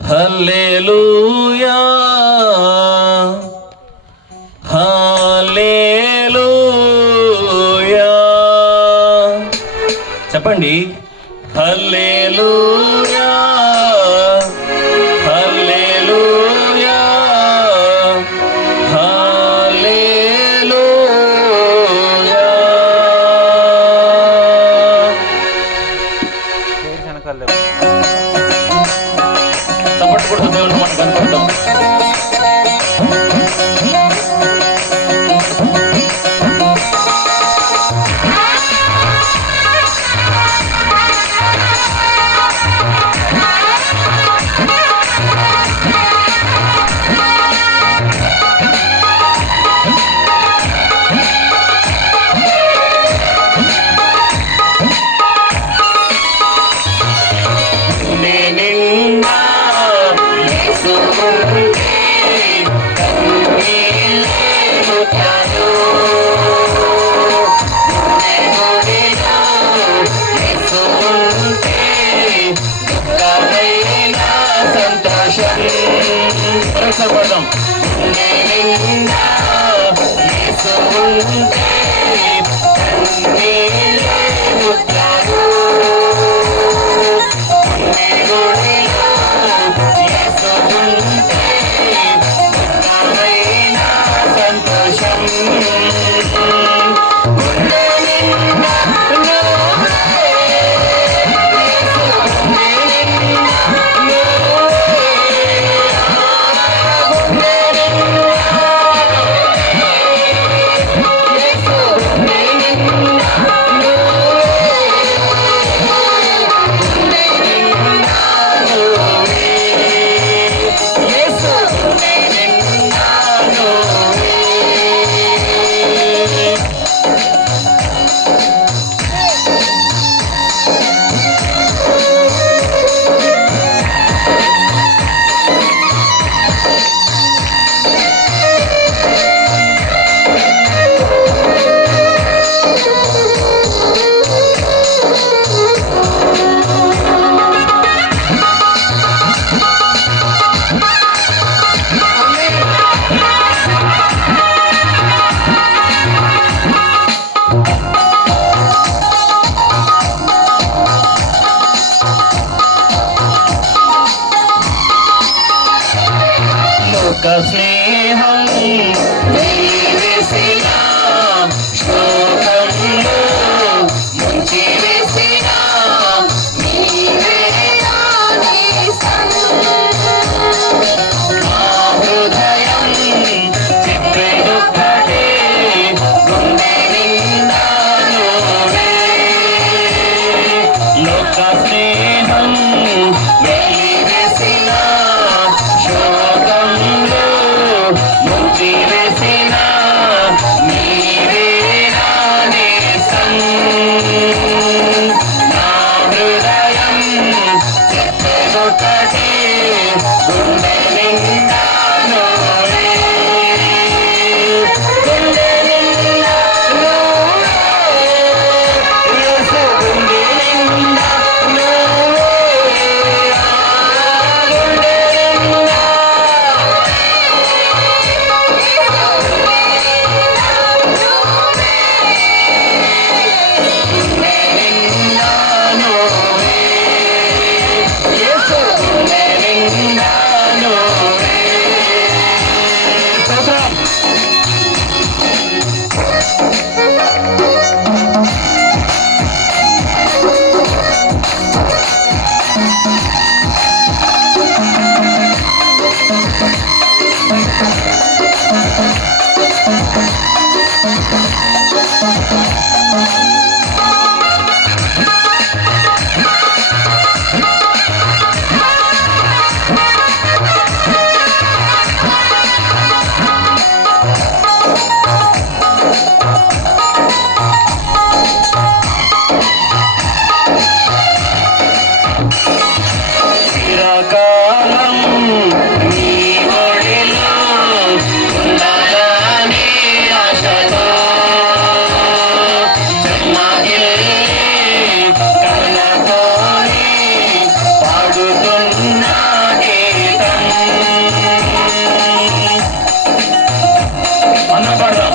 Hallelujah. Anna Barda.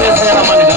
Esse era a maneira.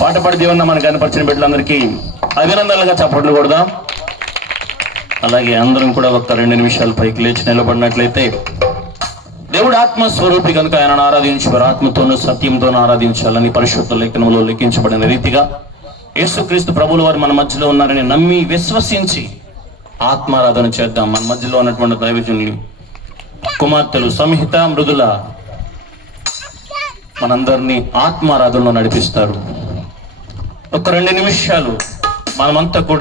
పాట పాడి దేవున్న మనకు కనపరిచిన బిడ్డలందరికీ అభినందనలుగా చప్పట్లు కొడదాం. అలాగే అందరం కూడా ఒక రెండు నిమిషాలు పైకి లేచి నిలబడినట్లయితే దేవుడు ఆత్మస్వరూపి కనుక ఆయనను ఆరాధించారు ఆత్మతోనూ సత్యంతోనూ ఆరాధించాలని పరిశుద్ధ లేఖనంలో లిఖించబడిన రీతిగా యేసుక్రీస్తు ప్రభులు వారు మన మధ్యలో ఉన్నారని నమ్మి విశ్వసించి ఆత్మారాధన చేద్దాం. మన మధ్యలో ఉన్నటువంటి దైవజనులు కుమార్తెలు సంహిత మృదుల మనందరినీ ఆత్మారాధనలో నడిపిస్తారు ఒక రెండు నిమిషాలు మనమంతా కూడా